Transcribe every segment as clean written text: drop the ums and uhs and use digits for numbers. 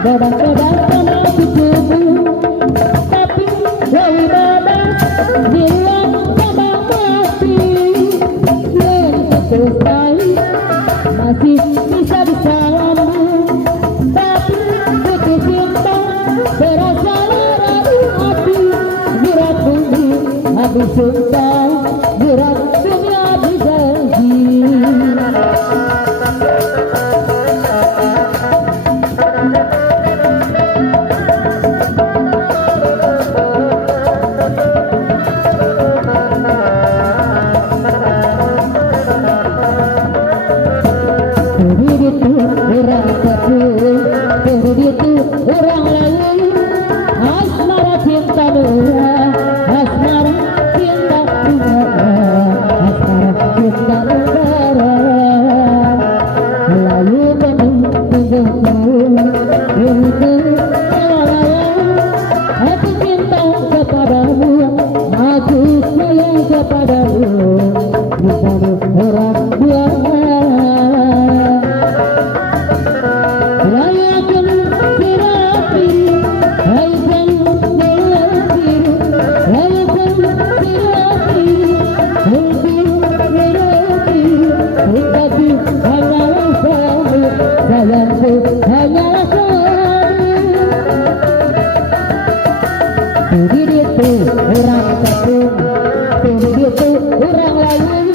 Beda-beda sama cucuku, tapi jauh beda jiwa sama hati. Dan selesai masih bisa disambung, tapi putus cinta terasa lara hati. Berat bumi habis cinta, berat dunia habis janji. Orang satu, itu orang lain. Asmara cinta dua, asmara cinta dua, asmara cinta negara. Lalu menunggu itu aku cinta kepadamu, aku sayang kepadamu. Bukan orang dua. Hanyalah kamu, diri itu orang satu, diri itu orang lain.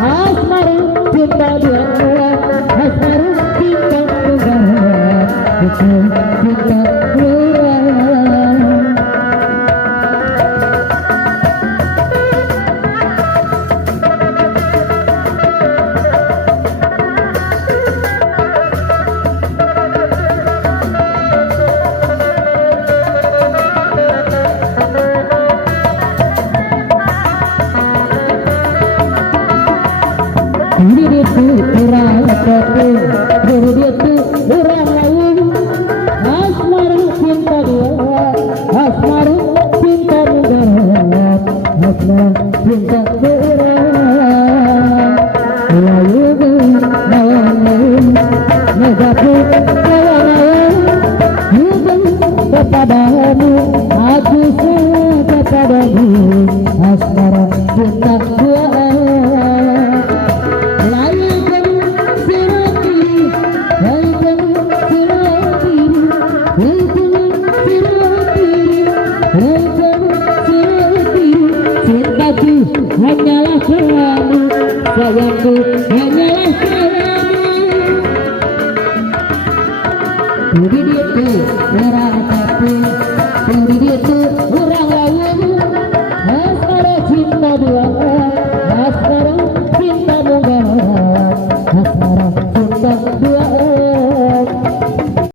Asmara cinta dua, asmara cinta dua, cinta dua. Diri itu orang satu, diri itu orang lain. Asmara cinta dua, asmara cinta negara, asmara cinta dua. Lalu lawan negaku lawan hubung kepadamu, aku sayang kepadamu. Asmara cinta dua. Hanyalah kamu, sayangku, hanyalah kamu. Diri itu orang satu, diri itu orang lain. Asmara cinta dua, asmara cinta dua, asmara cinta dua.